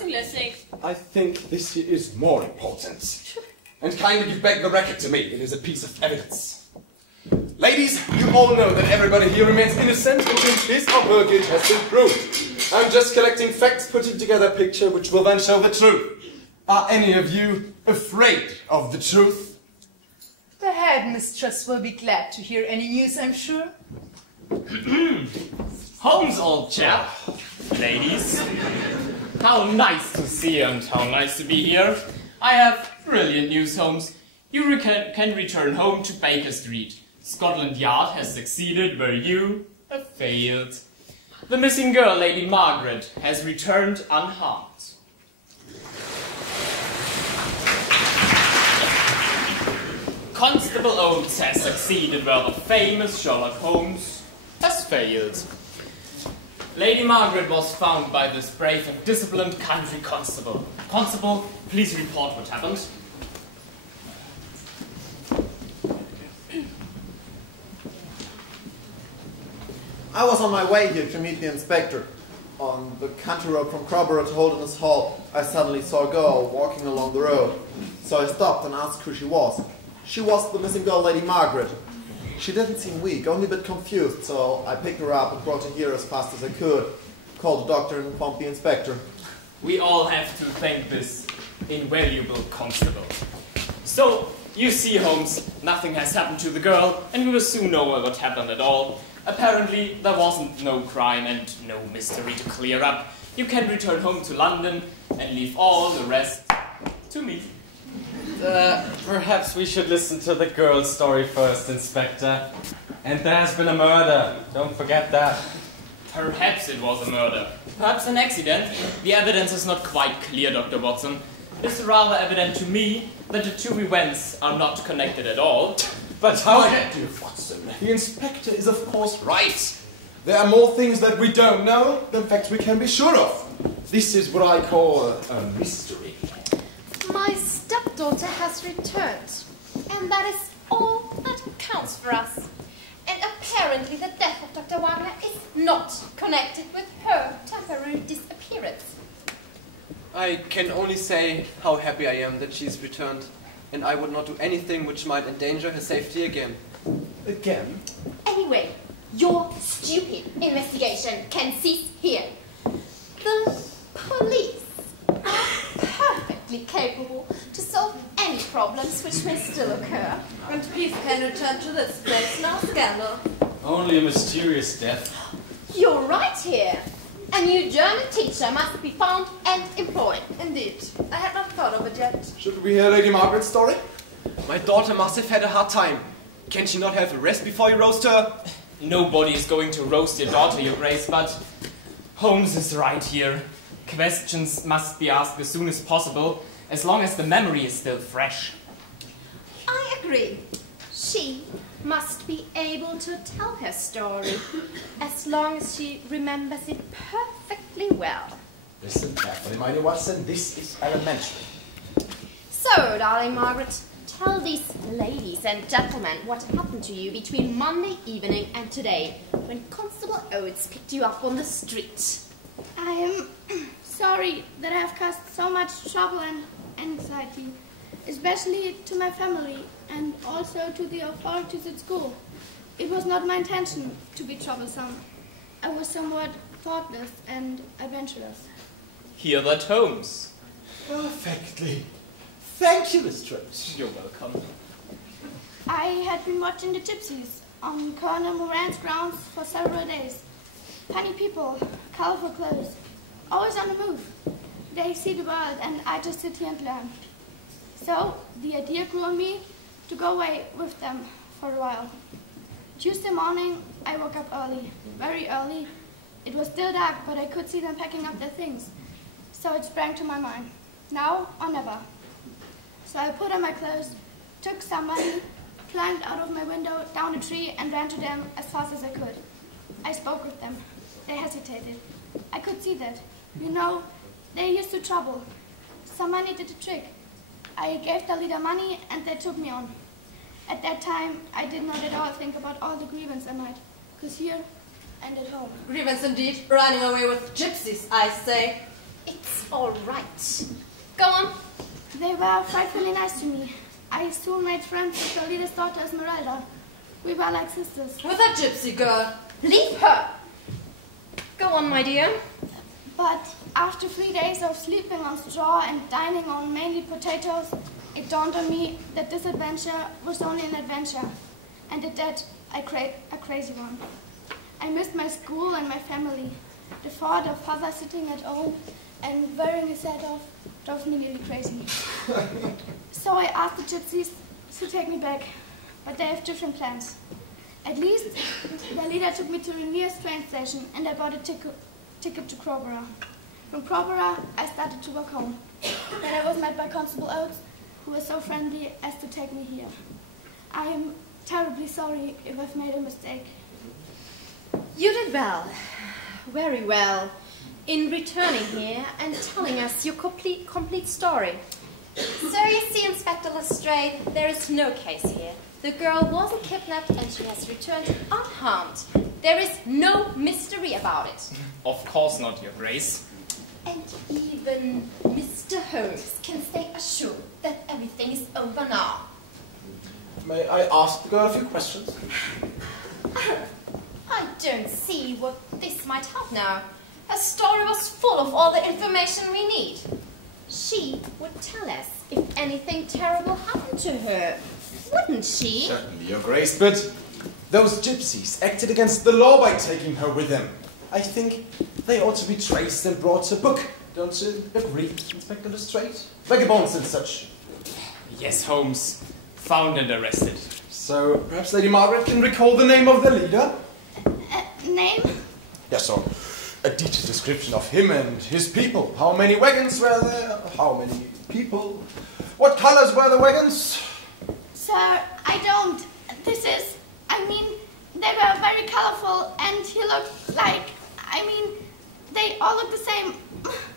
lässig. I think this is more important. And kindly give back the record to me. It is a piece of evidence. Ladies, you all know that everybody here remains innocent until his or her guilt has been proved. I'm just collecting facts, putting together a picture which will then show the truth. Are any of you afraid of the truth? The headmistress will be glad to hear any news, I'm sure. Holmes, old chap. Ladies, how nice to see you and how nice to be here. I have brilliant news, Holmes. You can return home to Baker Street. Scotland Yard has succeeded where you have failed. The missing girl, Lady Margaret, has returned unharmed. Constable Oates has succeeded where the famous Sherlock Holmes has failed. Lady Margaret was found by this brave and disciplined country constable. Constable, please report what happened. I was on my way here to meet the inspector. On the country road from Crowborough to Holderness Hall, I suddenly saw a girl walking along the road. So I stopped and asked who she was. She was the missing girl, Lady Margaret. She didn't seem weak, only a bit confused, so I picked her up and brought her here as fast as I could. Called the doctor and informed the inspector. We all have to thank this invaluable constable. So, you see, Holmes, nothing has happened to the girl, and we will soon know what happened at all. Apparently, there wasn't no crime and no mystery to clear up. You can return home to London and leave all the rest to me. Perhaps we should listen to the girl's story first, Inspector. And there has been a murder. Don't forget that. Perhaps it was a murder. Perhaps an accident. The evidence is not quite clear, Dr. Watson. It's rather evident to me that the two events are not connected at all. But how can you, Watson? The inspector is of course right. There are more things that we don't know than facts we can be sure of. This is what I call a mystery. My stepdaughter has returned, and that is all that counts for us. And apparently the death of Dr. Wagner is not connected with her temporary disappearance. I can only say how happy I am that she's returned, and I would not do anything which might endanger her safety again. Again? Anyway, your stupid investigation can cease here. The police are perfectly capable to solve any problems which may still occur. And peace can return to this place, no scandal. Only a mysterious death. You're right here. A new German teacher must be found and employed. Indeed. I had not thought of it yet. Should we hear Lady Margaret's story? My daughter must have had a hard time. Can she not have a rest before you roast her? Nobody is going to roast your daughter, Your Grace, but Holmes is right here. Questions must be asked as soon as possible, as long as the memory is still fresh. I agree. She must be able to tell her story, as long as she remembers it perfectly well. Listen carefully, my dear Watson. This is elementary. So, darling Margaret, tell these ladies and gentlemen what happened to you between Monday evening and today, when Constable Oates picked you up on the street. I am sorry that I have caused so much trouble and anxiety, especially to my family and also to the authorities at school. It was not my intention to be troublesome. I was somewhat thoughtless and adventurous. Hear that, Holmes? Perfectly. Thank you, Mistress. You're welcome. I had been watching the gypsies on Colonel Moran's grounds for several days. Funny people, colorful clothes, always on the move. They see the world and I just sit here and learn. So the idea grew on me to go away with them for a while. Tuesday morning I woke up early, very early. It was still dark, but I could see them packing up their things. So it sprang to my mind, now or never. So I put on my clothes, took some money, climbed out of my window, down a tree, and ran to them as fast as I could. I spoke with them. They hesitated. I could see that. You know, they're used to trouble. Some money did the trick. I gave the leader money, and they took me on. At that time, I did not at all think about all the grievance I might, because here and at home. Grievance indeed. Running away with gypsies, I say. It's all all right. Go on. They were frightfully nice to me. I soon made friends with the leader's daughter, Esmeralda. We were like sisters. With a gypsy girl. Leave her. Go on, my dear. But after 3 days of sleeping on straw and dining on mainly potatoes, it dawned on me that this adventure was only an adventure, and at that, a crazy one. I missed my school and my family. The thought of father sitting at home and wearing his hat off drove me nearly crazy. So I asked the gypsies to take me back, but they have different plans. At least, the leader took me to the nearest train station, and I bought a ticket to Crowborough. From Crowborough, I started to walk home. Then I was met by Constable Oates, who was so friendly as to take me here. I am terribly sorry if I've made a mistake. You did well. Very well. In returning here and telling us your complete story. So you see, Inspector Lestrade, there is no case here. The girl wasn't kidnapped and she has returned unharmed. There is no mystery about it. Of course not, Your Grace. And even Mr. Holmes can stay assured that everything is over now. May I ask the girl a few questions? I don't see what this might help now. Her story was full of all the information we need. She would tell us if anything terrible happened to her, wouldn't she? Certainly, Your Grace, but those gypsies acted against the law by taking her with them. I think they ought to be traced and brought to book. Don't you agree, Inspector Lestrade? Vagabonds and such. Yes, Holmes. Found and arrested. So, perhaps Lady Margaret can recall the name of the leader? Name? Yes, sir. A detailed description of him and his people. How many wagons were there? How many people? What colors were the wagons? Sir, I don't. They were very colorful, and he looked like, they all look the same,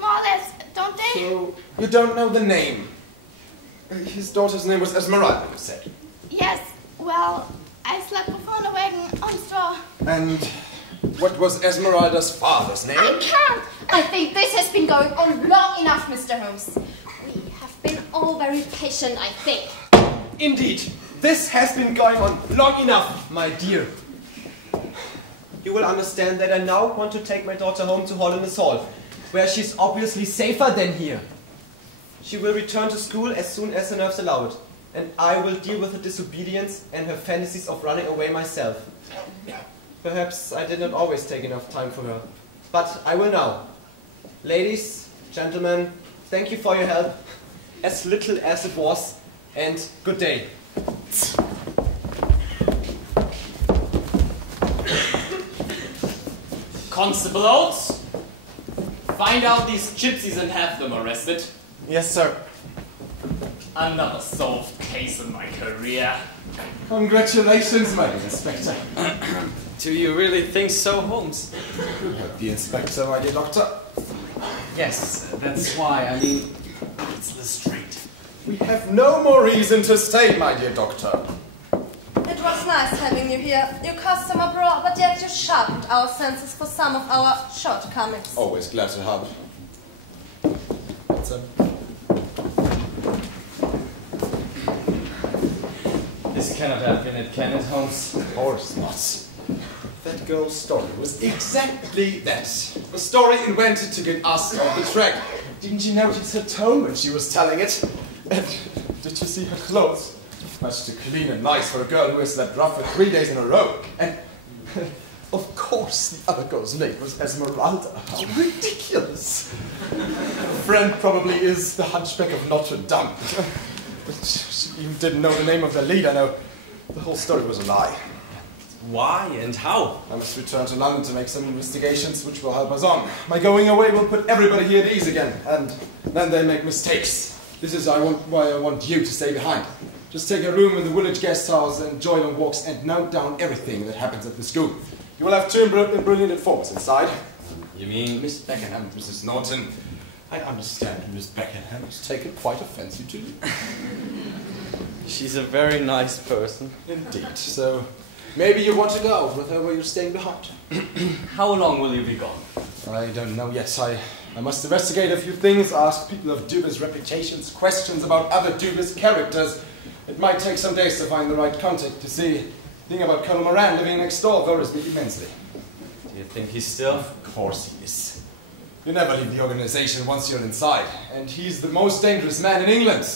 more or less, don't they? So, you don't know the name? His daughter's name was Esmeralda, you said? Yes, well, I slept before in a wagon on straw. And what was Esmeralda's father's name? I can't! I think this has been going on long enough, Mr. Holmes. We have been all very patient, I think. Indeed, this has been going on long enough, my dear. You will understand that I now want to take my daughter home to Holland's Hall, where she's obviously safer than here. She will return to school as soon as her nerves allow it, and I will deal with her disobedience and her fantasies of running away myself. Perhaps I did not always take enough time for her, but I will now. Ladies, gentlemen, thank you for your help, as little as it was, and good day. Constable Oates, find out these gypsies and have them arrested. Yes, sir. Another solved case in my career. Congratulations, my dear Inspector. Do you really think so, Holmes? The Inspector, my dear Doctor. Yes, that's why. It's Lestrade. We have no more reason to stay, my dear Doctor. It was nice having you here. You customer brought, but yet you sharpened our senses for some of our shortcomings. Always glad to have it. This cannot have been it, can it, Holmes? Of course not. That girl's story was exactly that. A story invented to get us off the track. Didn't you notice her tone when she was telling it? And did you see her clothes? Much too clean and nice for a girl who has slept rough for 3 days in a row. And of course the other girl's name was Esmeralda. How ridiculous. Her friend probably is the Hunchback of Notre Dame. But she even didn't know the name of the leader. No, the whole story was a lie. Why and how? I must return to London to make some investigations which will help us on. My going away will put everybody here at ease again, and then they make mistakes. This is why I want you to stay behind. Just take a room in the village guest house and enjoy long walks and note down everything that happens at the school. You will have 2 brilliant informers inside. You mean? Miss Beckenham and Mrs. Norton. I understand Miss Beckenham has taken quite a fancy to you. She's a very nice person. Indeed, so maybe you want to go out with her while you're staying behind. How long will you be gone? I don't know yet. I I must investigate a few things, ask people of dubious reputations, questions about other dubious characters. It might take some days to find the right contact, to see. The thing about Colonel Moran living next door worries me immensely. Do you think he's still? Of course he is. You never leave the organization once you're inside, and he's the most dangerous man in England.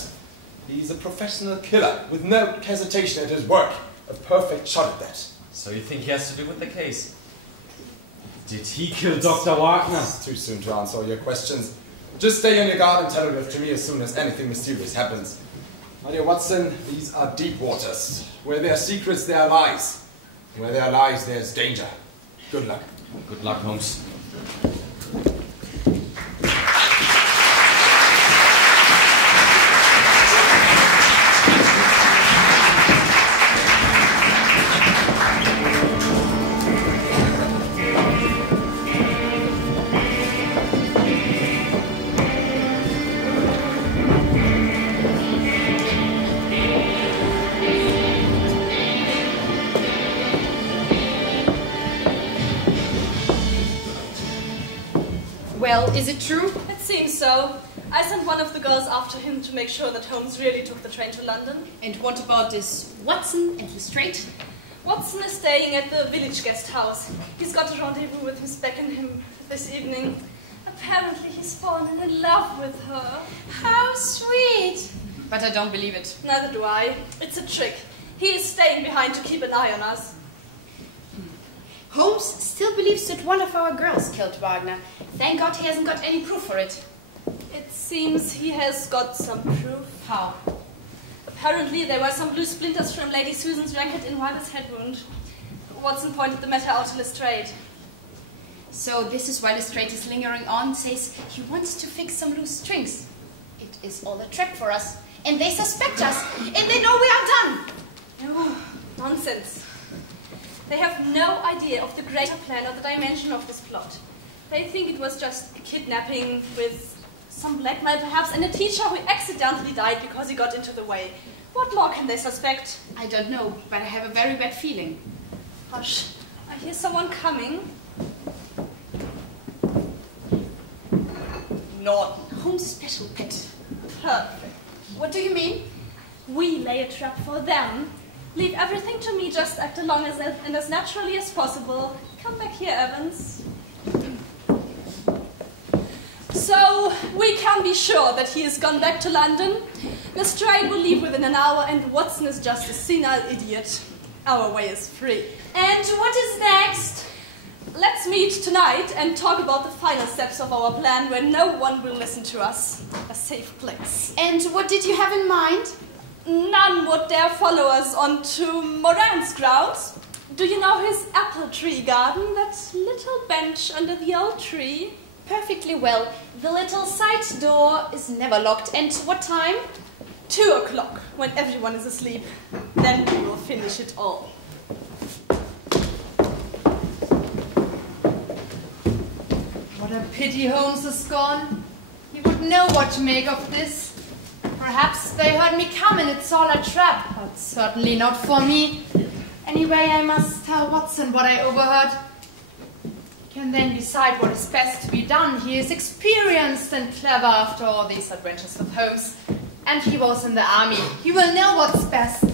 He's a professional killer, with no hesitation at his work. A perfect shot at that. So you think he has to do with the case? Did he kill Dr. Wagner? It's too soon to answer all your questions. Just stay on your guard and telegraph to me as soon as anything mysterious happens. My dear Watson, these are deep waters. Where there are secrets, there are lies. Where there are lies, there's danger. Good luck. Good luck, Holmes. Well, is it true? It seems so. I sent one of the girls after him to make sure that Holmes really took the train to London. And what about this Watson and Lestrade? Watson is staying at the village guest house. He's got a rendezvous with Miss Beckenham this evening. Apparently he's fallen in love with her. How sweet! But I don't believe it. Neither do I. It's a trick. He is staying behind to keep an eye on us. Holmes still believes that one of our girls killed Wagner. Thank God he hasn't got any proof for it. It seems he has got some proof. How? Apparently there were some loose splinters from Lady Susan's racket in Wagner's head wound. Watson pointed the matter out to Lestrade. So this is why Lestrade is lingering on, says he wants to fix some loose strings. It is all a trap for us. And they suspect us. And they know we are done. No, nonsense. They have no idea of the greater plan or the dimension of this plot. They think it was just a kidnapping with some blackmail perhaps, and a teacher who accidentally died because he got into the way. What more can they suspect? I don't know, but I have a very bad feeling. Hush, I hear someone coming. Norton, Holmes' special pet. Perfect. What do you mean? We lay a trap for them. Leave everything to me, just act along and as naturally as possible. Come back here, Evans. So, we can be sure that he has gone back to London. Lestrade will leave within an hour, and Watson is just a senile idiot. Our way is free. And what is next? Let's meet tonight and talk about the final steps of our plan where no one will listen to us. A safe place. And what did you have in mind? None would dare follow us onto Moran's grounds. Do you know his apple tree garden? That little bench under the old tree? Perfectly well. The little side door is never locked. And what time? 2 o'clock, when everyone is asleep. Then we will finish it all. What a pity Holmes is gone. He would know what to make of this. Perhaps they heard me come and it's all a trap, but certainly not for me. Anyway, I must tell Watson what I overheard. He can then decide what is best to be done. He is experienced and clever after all these adventures with Holmes. And he was in the army. He will know what's best.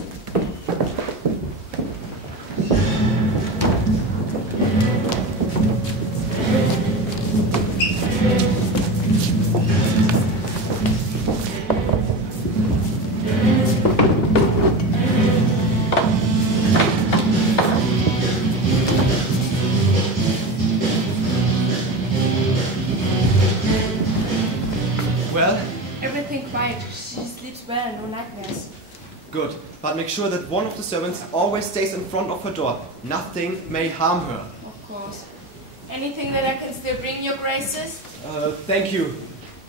Well, no nightmares. Good, but make sure that one of the servants always stays in front of her door. Nothing may harm her. Of course. Anything that I can still bring, your graces? Thank you.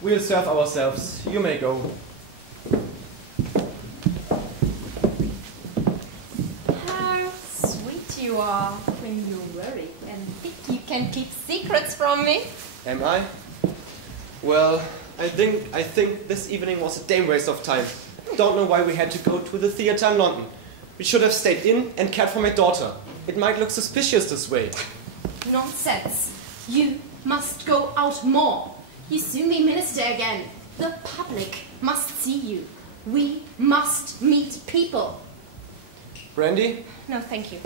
We'll serve ourselves. You may go. How sweet you are when you worry and think you can keep secrets from me. Am I? Well, I think this evening was a damn waste of time. Don't know why we had to go to the theatre in London. We should have stayed in and cared for my daughter. It might look suspicious this way. Nonsense. You must go out more. You soon be minister again. The public must see you. We must meet people. Brandy? No, thank you.